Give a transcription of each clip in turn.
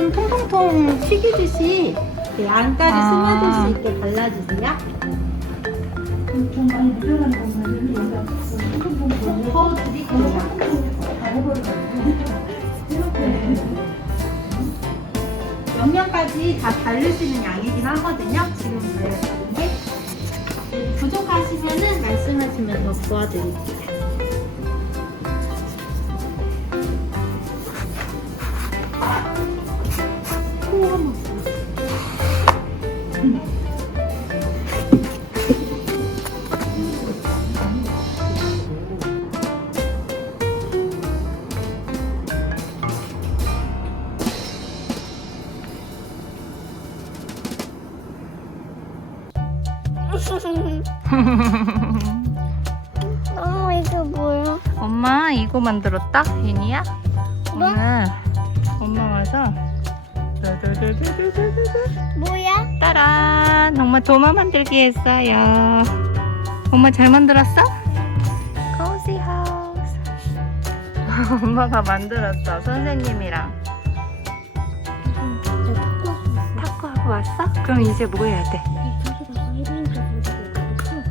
좀 통통통 튀기듯이 이렇게 안까지 아. 스며들 수 있게 발라주세요. 좀 많이 늘어나는 것만 여기 더 드릴게요. 다 해버리거든요. 영양까지 다 바를 수 있는 양이긴 하거든요. 지금 발라주는 게. 부족하시면은 말씀하시면 더 도와드릴게요. 엄마 이게 뭐야? 엄마 이거 만들었다? 혜니야? 오늘 엄마 와서 뭐야? 따란 엄마 도마 만들기 했어요 엄마 잘 만들었어? 코지 하우스 엄마가 만들었어 선생님이랑 탁구하고 왔어? 그럼 이제 뭐 해야 돼?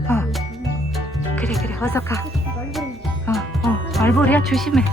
어. 그래 그래 어서 가 어, 어, 말벌이야 조심해.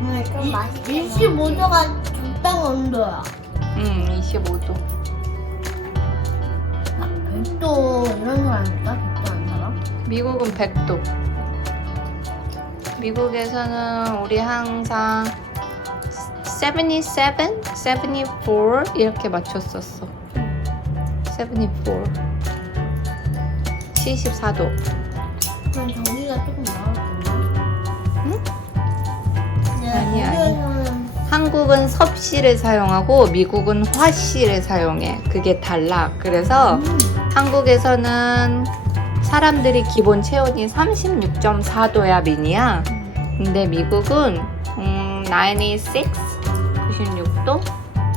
좀 맛있게 25도가 적당 온도야. 응, 25도. 아, 100도 이런 사람 있다? 100도 안 살아? 미국은 100도. 미국에서는 우리 항상 77, 74 이렇게 맞췄었어. 74. 74도. 그럼 전기가 조금 아니, 아니. 거기에서는 한국은 섭씨를 사용하고 미국은 화씨를 사용해. 그게 달라. 그래서 음, 한국에서는 사람들이 기본 체온이 36.4도야 미니야. 근데 미국은 음, 96, 96도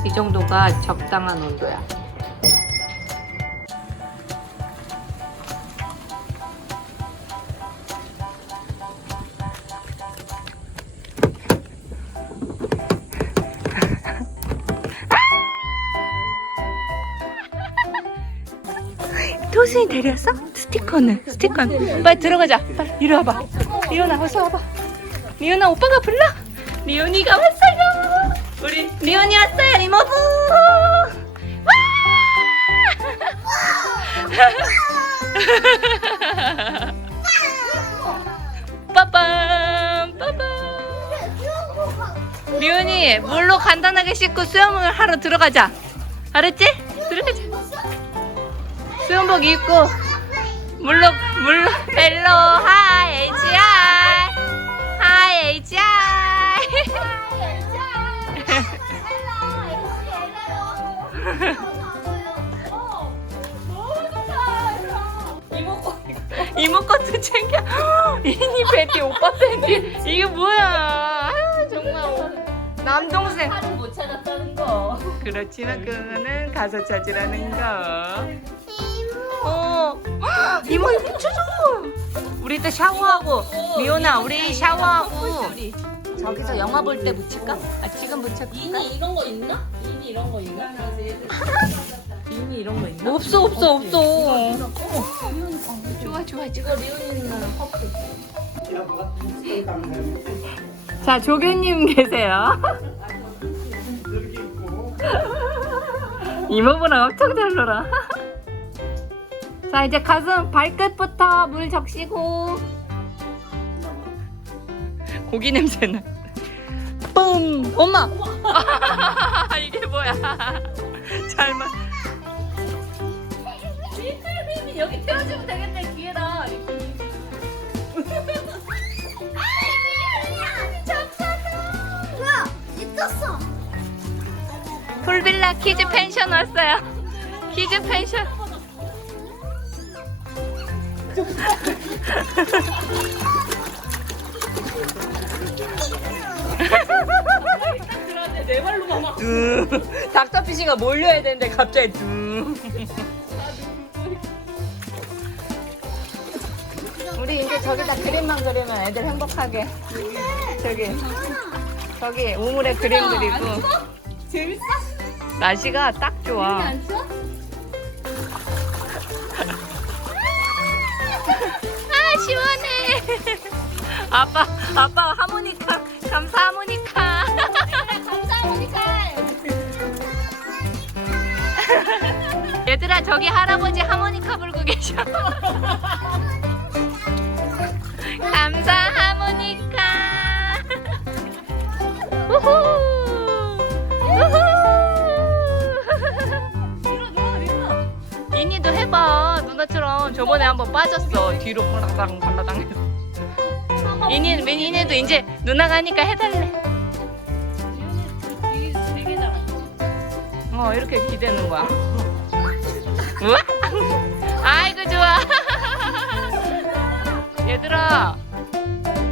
이 정도가 적당한 온도야. 토순이 데렸어? 스티커는 스티커는. 빨리 들어가자. 빨리 이리 와봐. 리온아 어서 와봐. 리온아 오빠가 불러. 리온이가 왔어요. 우리 리온이 왔어요 리모부 와! 빠밤 빠밤. 리온이 물로 간단하게 씻고 수영을 하러 들어가자. 알았지? 수영복 입고 물로 물로 헬로 하이 HI 하이 HI 이모것도 챙겨. 이니 팬티 오빠 팬티 이게 뭐야? 아유, 정말. 남동생. 못 찾았다는 거. 그렇지만 그거는 가서 찾으라는 거 어, 헉, 이모 이거 붙여줘. 우리 이따 샤워하고 미호나 우리 샤워하고 저기서 영화 볼 때 붙일까? 아 지금 붙여볼까? 이니 이런 거 있나? 이니 이런 거 있나? 이니 이런 거 있나? 없어 없어 없어. 좋아 좋아 좋아. 리온이는 커플. 자 조교님 계세요. 이모부랑 엄청 잘 놀아. 자 이제 가슴 발끝부터 물 적시고 고기 냄새는 뿜 엄마 이게 뭐야 잘만 리온이 여기 태워주면 되겠네. 뭐야? 미쳤어. 풀빌라 키즈 펜션 왔어요. 키즈 펜션. 들어왔는데 내 발로만 막. 둥. 닥터피쉬가 몰려야 되는데 갑자기 둥. 우리 이제 저기다 그림만 그리면 애들 행복하게. 저기 저기 우물에 그림 그리고 재밌어? 날씨가 딱 좋아. 안 추워? 아빠 아빠 하모니카 감사 하모니카. 감사 하모니카. 얘들아 저기 할아버지 하모니카 불고 계셔. 감사 하모니카. 우후. 우후. 이니도 해봐 누나처럼 저번에 한번 빠졌어 뒤로 발라당 발라당 해서 이니 이니도 이제 누나가 하니까 해달래. 어 이렇게 기대는 거야. 우와 아이고 좋아. 얘들아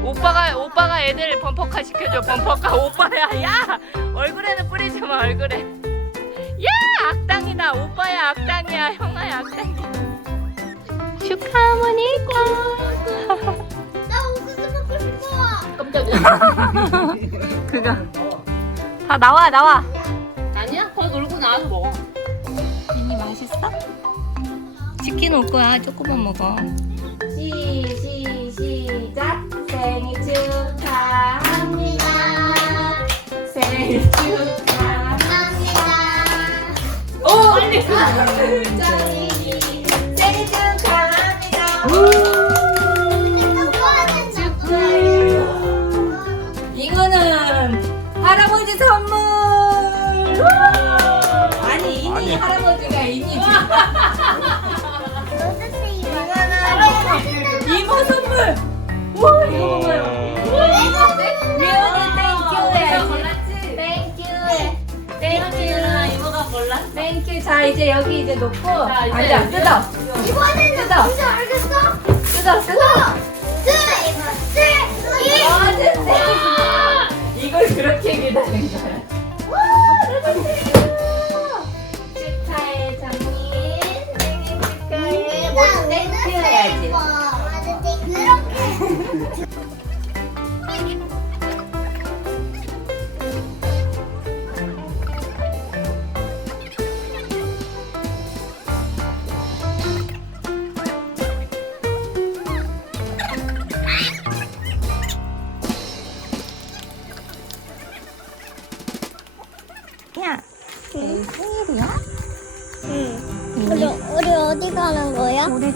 오빠가 오빠가 애들 범퍼카 시켜줘. 범퍼카 오빠야 야! 얼굴에는 뿌리지 마 얼굴에. 야! 악당이다. 오빠야 악당이야. 형아야 악당이야. 옥수수 먹고 싶어. 그거. 다 나와 나와. 아니야? 더 놀고 나와서 먹어. 이니 맛있어? 치킨 올 거야. 조금만 먹어. 시, 시, 시작. 생일 축하합니다. 생일 축하합니다. 오! 빨리 짱이 할아버지 선물. 아니 이니 할아버지가 이니. 이모 선물. 우와 이거 봐요. 땡큐. 땡큐. 자 이제 여기 이제 놓고. 자, 이제 앉아 이제 뜯어. 이번에는 뜯어. 뭔지 알겠어? 뜯어 뜯어. 아 됐어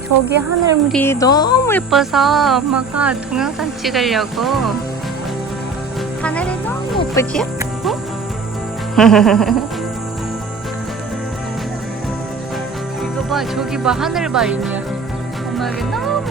저기 하늘물이 너무 예뻐서 엄마가 동영상 찍으려고 하늘이 너무 예쁘지? 응? 이거 봐 저기 봐 하늘 봐 이니야 엄마 여기 너무